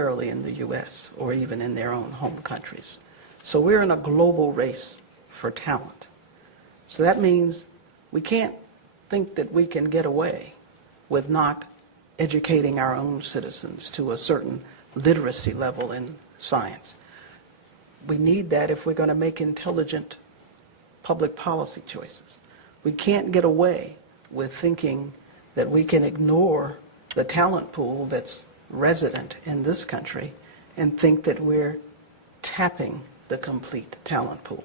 necessarily in the U.S. or even in their own home countries. So we're in a global race for talent. So that means we can't think that we can get away with not educating our own citizens to a certain literacy level in science. We need that if we're going to make intelligent public policy choices. We can't get away with thinking that we can ignore the talent pool that's resident in this country and think that we're tapping the complete talent pool.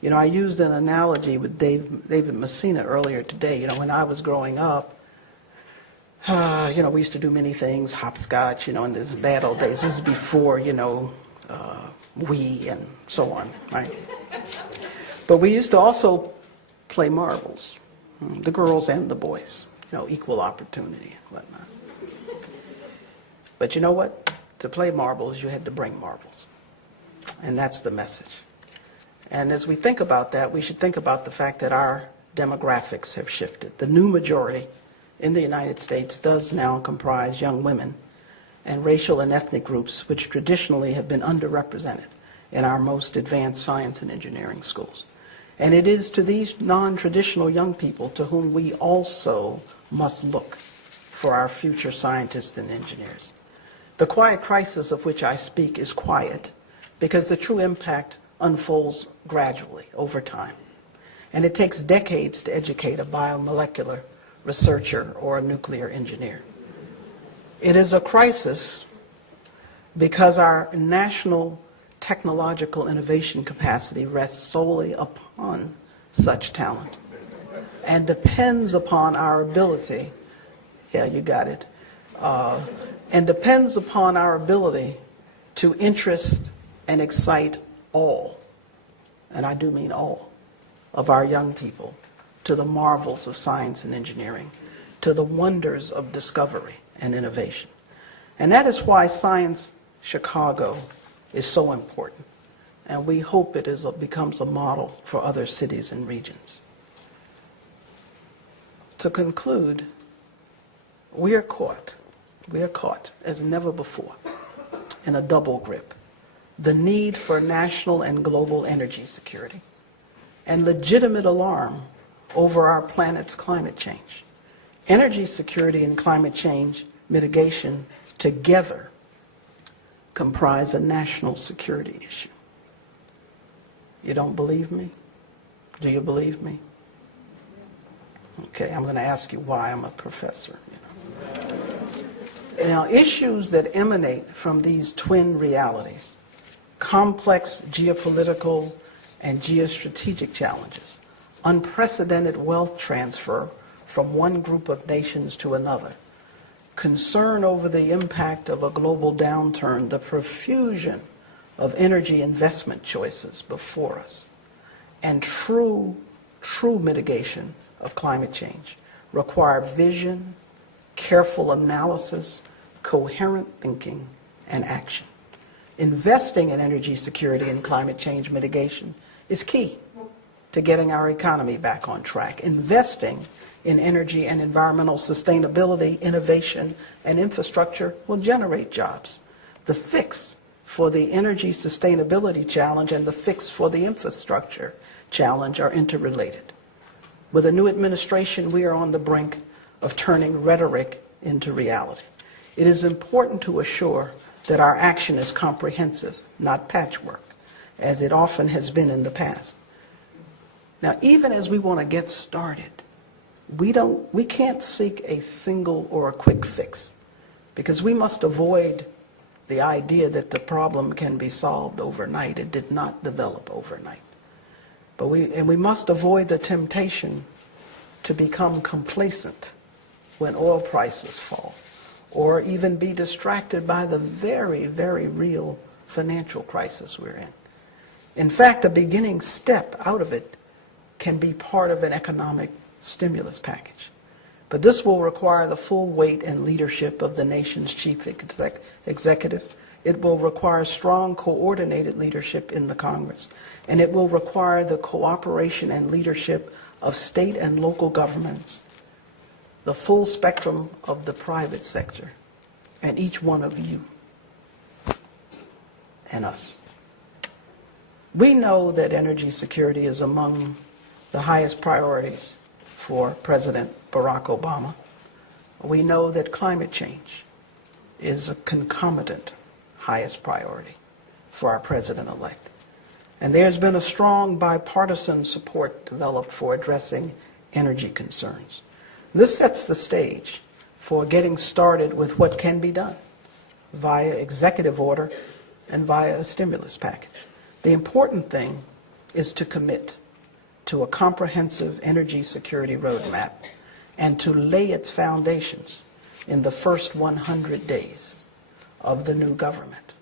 You know, I used an analogy with David Messina earlier today. You know, when I was growing up, you know, we used to do many things, hopscotch, you know, in the bad old days. This is before, you know, Wii and so on, right? But we used to also play marbles, the girls and the boys, you know, equal opportunity and whatnot. But you know what? To play marbles, you had to bring marbles. And that's the message. And as we think about that, we should think about the fact that our demographics have shifted. The new majority in the United States does now comprise young women and racial and ethnic groups which traditionally have been underrepresented in our most advanced science and engineering schools. And it is to these non-traditional young people to whom we also must look for our future scientists and engineers. The quiet crisis of which I speak is quiet because the true impact unfolds gradually over time. And it takes decades to educate a biomolecular researcher or a nuclear engineer. It is a crisis because our national technological innovation capacity rests solely upon such talent and depends upon our ability, yeah, you got it, and depends upon our ability to interest and excite all, and I do mean all, of our young people to the marvels of science and engineering, to the wonders of discovery and innovation. And that is why Science Chicago is so important. And we hope it becomes a model for other cities and regions. To conclude, we are caught as never before in a double grip. The need for national and global energy security and legitimate alarm over our planet's climate change. Energy security and climate change mitigation together comprise a national security issue. You don't believe me? Do you believe me? Okay, I'm going to ask you why I'm a professor. Now, issues that emanate from these twin realities, complex geopolitical and geostrategic challenges, unprecedented wealth transfer from one group of nations to another, concern over the impact of a global downturn, the profusion of energy investment choices before us, and true mitigation of climate change require vision, careful analysis, coherent thinking, and action. Investing in energy security and climate change mitigation is key to getting our economy back on track. Investing in energy and environmental sustainability, innovation, and infrastructure will generate jobs. The fix for the energy sustainability challenge and the fix for the infrastructure challenge are interrelated. With a new administration, we are on the brink of turning rhetoric into reality. It is important to assure that our action is comprehensive, not patchwork, as it often has been in the past. Now, even as we want to get started, we can't seek a single or a quick fix, because we must avoid the idea that the problem can be solved overnight. It did not develop overnight. But we must avoid the temptation to become complacent when oil prices fall, or even be distracted by the very, very real financial crisis we're in. In fact, a beginning step out of it can be part of an economic stimulus package. But this will require the full weight and leadership of the nation's chief executive. It will require strong, coordinated leadership in the Congress. And it will require the cooperation and leadership of state and local governments, the full spectrum of the private sector, and each one of you and us. We know that energy security is among the highest priorities for President Barack Obama. We know that climate change is a concomitant highest priority for our president-elect. And there's been a strong bipartisan support developed for addressing energy concerns. This sets the stage for getting started with what can be done via executive order and via a stimulus package. The important thing is to commit to a comprehensive energy security roadmap and to lay its foundations in the first 100 days of the new government.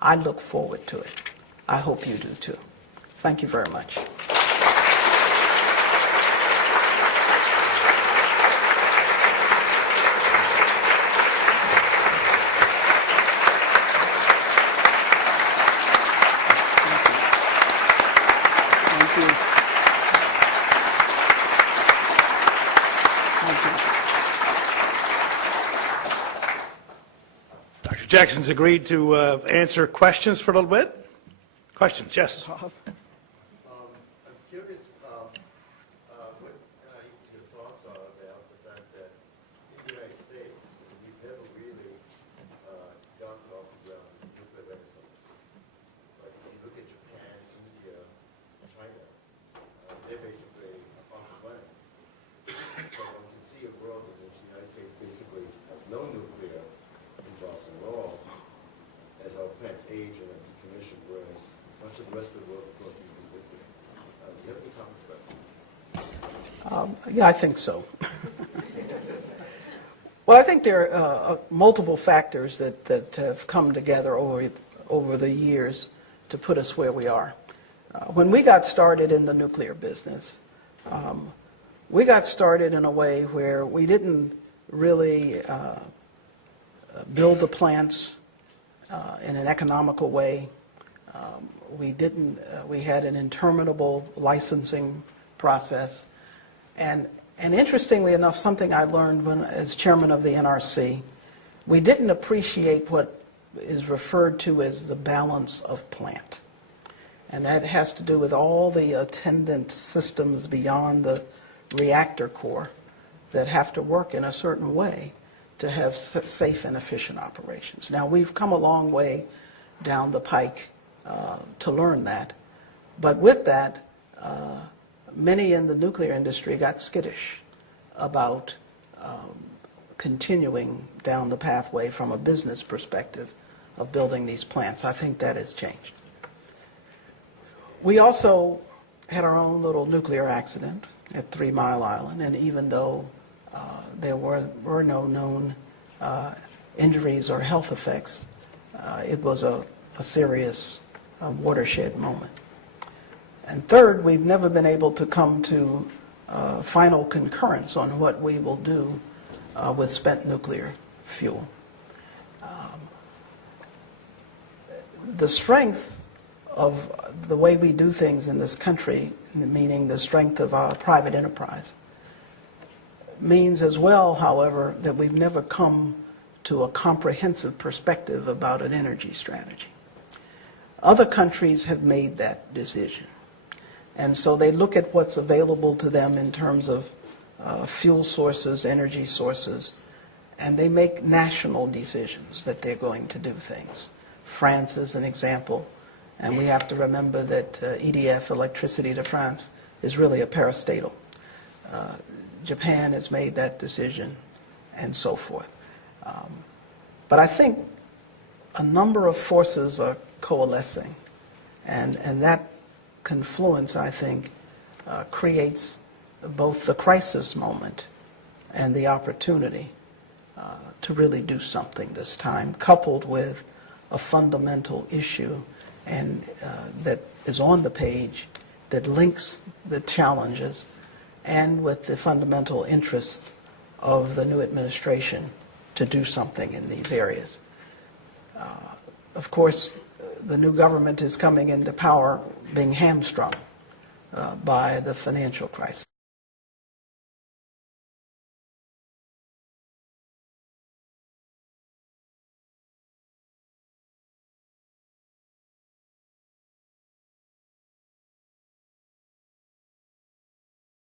I look forward to it. I hope you do too. Thank you very much. Dr. Jackson's agreed to answer questions for a little bit. Questions, yes. I'm curious what your thoughts are about the fact that in the United States, we've never really gotten off the ground with nuclear renaissance. Like if you look at Japan, India, China, they're basically off the planet. So one can see a world in which the United States basically has no nuclear involvement at all as our plants age and are decommissioned, whereas much of the rest of the world is going to be nuclear. Do you have any comments about that? Yeah, I think so. Well, I think there are multiple factors that have come together over the years to put us where we are. When we got started in the nuclear business, we got started in a way where we didn't really build the plants in an economical way. We had an interminable licensing process. And interestingly enough, something I learned as chairman of the NRC, we didn't appreciate what is referred to as the balance of plant. And that has to do with all the attendant systems beyond the reactor core that have to work in a certain way to have safe and efficient operations. Now, we've come a long way down the pike to learn that. But with that, many in the nuclear industry got skittish about continuing down the pathway from a business perspective of building these plants. I think that has changed. We also had our own little nuclear accident at 3 Mile Island, and even though there were no known injuries or health effects, it was a serious watershed moment. And third, we've never been able to come to final concurrence on what we will do with spent nuclear fuel. The strength of the way we do things in this country, meaning the strength of our private enterprise, means as well, however, that we've never come to a comprehensive perspective about an energy strategy. Other countries have made that decision. And so they look at what's available to them in terms of fuel sources, energy sources, and they make national decisions that they're going to do things. France is an example, and we have to remember that EDF, Electricity de France, is really a parastatal. Japan has made that decision, and so forth. But I think a number of forces are coalescing, and that confluence, I think, creates both the crisis moment and the opportunity to really do something this time, coupled with a fundamental issue and that is on the page that links the challenges and with the fundamental interests of the new administration to do something in these areas. Of course, the new government is coming into power being hamstrung by the financial crisis.